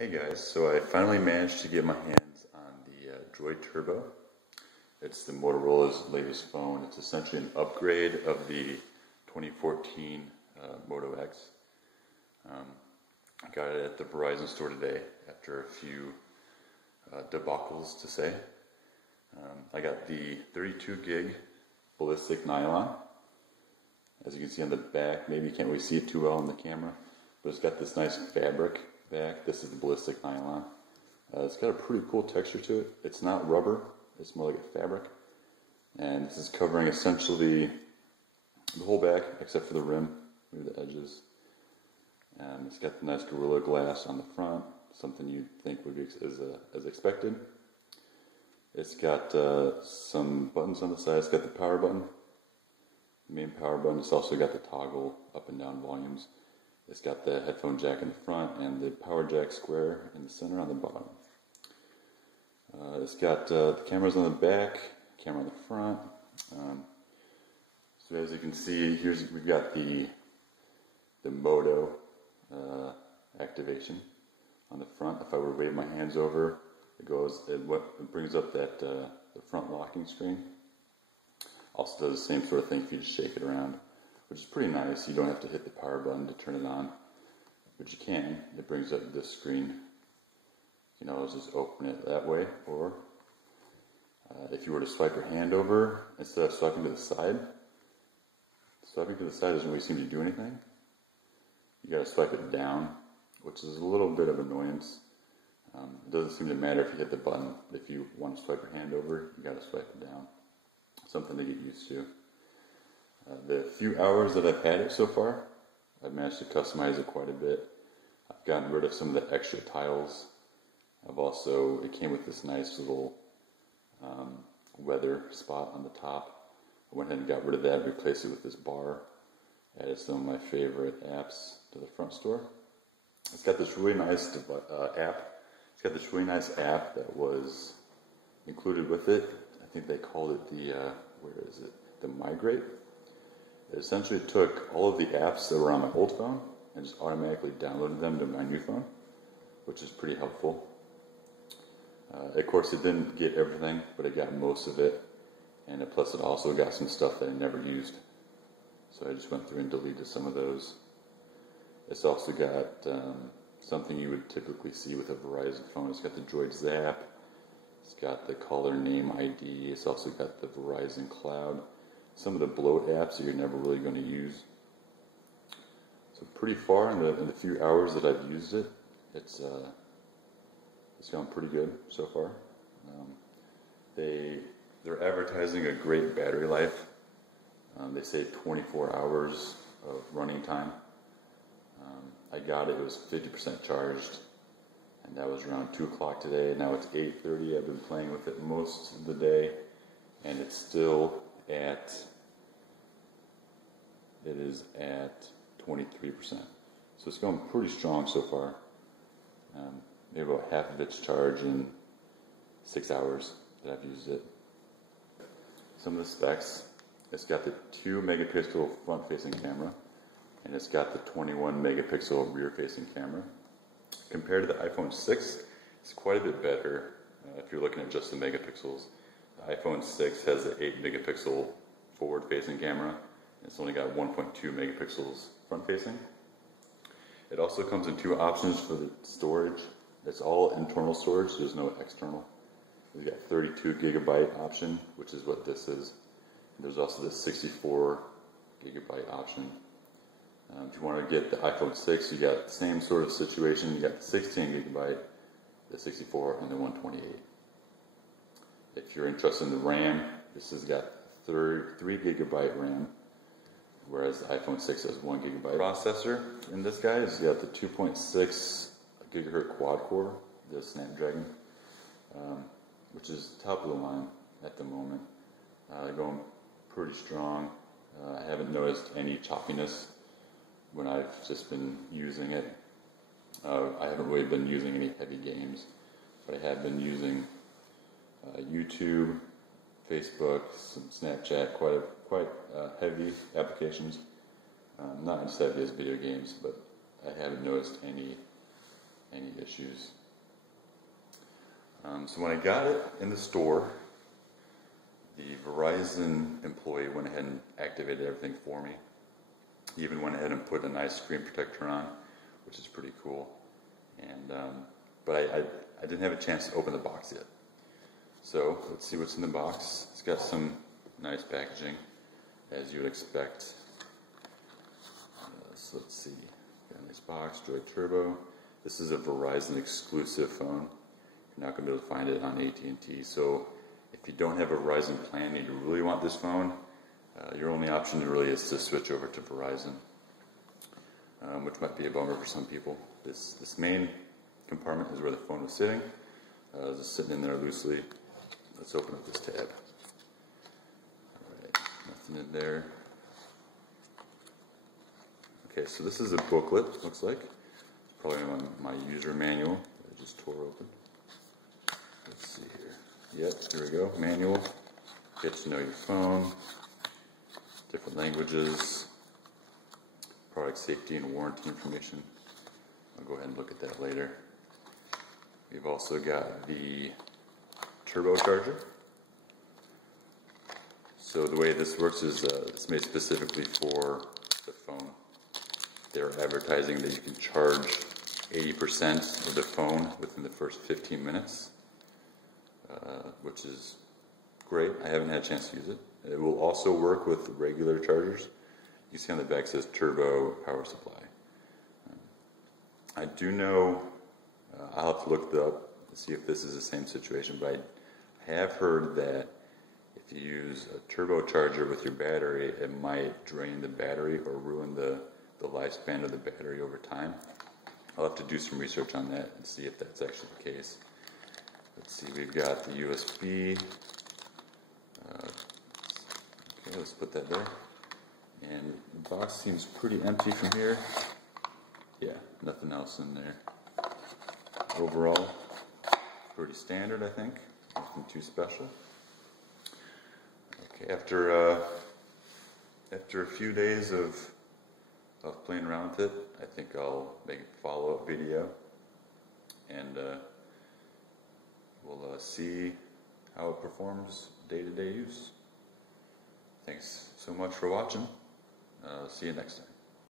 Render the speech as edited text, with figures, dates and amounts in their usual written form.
Hey guys, so I finally managed to get my hands on the Droid Turbo. It's the Motorola's latest phone. It's essentially an upgrade of the 2014 Moto X. I got it at the Verizon store today after a few debacles to say. I got the 32 gig ballistic nylon. As you can see on the back, maybe you can't really see it too well on the camera, but it's got this nice fabric back. This is the ballistic nylon. It's got a pretty cool texture to it. It's not rubber, it's more like a fabric. And this is covering essentially the whole back except for the rim, maybe the edges. And it's got the nice Gorilla Glass on the front, something you'd think would be as expected. It's got some buttons on the side. It's got the power button, the main power button. It's also got the toggle up and down volumes. It's got the headphone jack in the front and the power jack square in the center on the bottom. It's got the cameras on the back, camera on the front. So as you can see, we've got the Moto activation on the front. If I were to wave my hands over, it brings up that the front locking screen. Also does the same sort of thing if you just shake it around, which is pretty nice. You don't have to hit the power button to turn it on, but you can. It brings up this screen. You can always just open it that way, or if you were to swipe your hand over, instead of swiping to the side doesn't really seem to do anything. You gotta swipe it down, which is a little bit of annoyance. It doesn't seem to matter if you hit the button. If you want to swipe your hand over, you gotta swipe it down. Something to get used to. The few hours that I've had it so far, I've managed to customize it quite a bit. I've gotten rid of some of the extra tiles. It came with this nice little weather spot on the top. I went ahead and got rid of that, replaced it with this bar. Added some of my favorite apps to the front store. It's got this really nice app. It's got this really nice app that was included with it. I think they called it the Migrate. It essentially took all of the apps that were on my old phone and just automatically downloaded them to my new phone, which is pretty helpful. Of course, it didn't get everything, but it got most of it, and plus it also got some stuff that I never used. So I just went through and deleted some of those. It's also got something you would typically see with a Verizon phone. It's got the Droid Zap. It's got the caller name ID. It's also got the Verizon Cloud. Some of the bloat apps that you're never really going to use. So pretty far in the few hours that I've used it, it's gone pretty good so far. They're advertising a great battery life. They say 24 hours of running time. I got it was 50% charged, and that was around 2 o'clock today. Now it's 8:30. I've been playing with it most of the day, and it's still at 23%. So it's going pretty strong so far. Maybe about half of its charge in 6 hours that I've used it. Some of the specs: it's got the 2 megapixel front-facing camera, and it's got the 21 megapixel rear-facing camera. Compared to the iPhone 6, it's quite a bit better if you're looking at just the megapixels. The iPhone 6 has the 8 megapixel forward-facing camera. It's only got 1.2 megapixels front-facing. It also comes in 2 options for the storage. It's all internal storage, there's no external. We've got 32 gigabyte option, which is what this is. And there's also the 64 gigabyte option. If you want to get the iPhone 6, you got the same sort of situation. You got the 16 gigabyte, the 64, and the 128. If you're interested in the RAM, this has got 3 gigabyte RAM, whereas the iPhone 6 has 1 gigabyte. Processor in this guy is got the 2.6 gigahertz quad core, the Snapdragon, which is top of the line at the moment. Going pretty strong. I haven't noticed any choppiness when I've just been using it. I haven't really been using any heavy games, but I have been using YouTube, Facebook, some Snapchat, quite heavy applications. Not as heavy as video games, but I haven't noticed any any issues. So when I got it in the store, the Verizon employee went ahead and activated everything for me. He even went ahead and put a nice screen protector on, which is pretty cool. And but I didn't have a chance to open the box yet. So let's see what's in the box. It's got some nice packaging, as you would expect. So let's see. Got a nice box, Droid Turbo. This is a Verizon exclusive phone. You're not going to be able to find it on AT&T. So if you don't have a Verizon plan and you really want this phone, your only option really is to switch over to Verizon, which might be a bummer for some people. This main compartment is where the phone was sitting. Just sitting in there loosely. Let's open up this tab. Alright, nothing in there. Okay, so this is a booklet, looks like. It's probably my user manual that I just tore open. Let's see here. Yep, here we go. Manual. Get to know your phone. Different languages. Product safety and warranty information. I'll go ahead and look at that later. We've also got the turbo charger. So the way this works is it's made specifically for the phone. They're advertising that you can charge 80% of the phone within the first 15 minutes, which is great. I haven't had a chance to use it. It will also work with regular chargers. You see on the back it says turbo power supply. I do know, I'll have to look it up to see if this is the same situation, but I have heard that if you use a turbocharger with your battery, it might drain the battery or ruin the lifespan of the battery over time. I'll have to do some research on that and see if that's actually the case. Let's see, we've got the USB. Okay, let's put that there. And the box seems pretty empty from here. Yeah, nothing else in there. Overall, pretty standard, I think. Nothing too special. Okay, after a few days of playing around with it, I think I'll make a follow-up video, and we'll see how it performs day-to-day use. Thanks so much for watching. See you next time.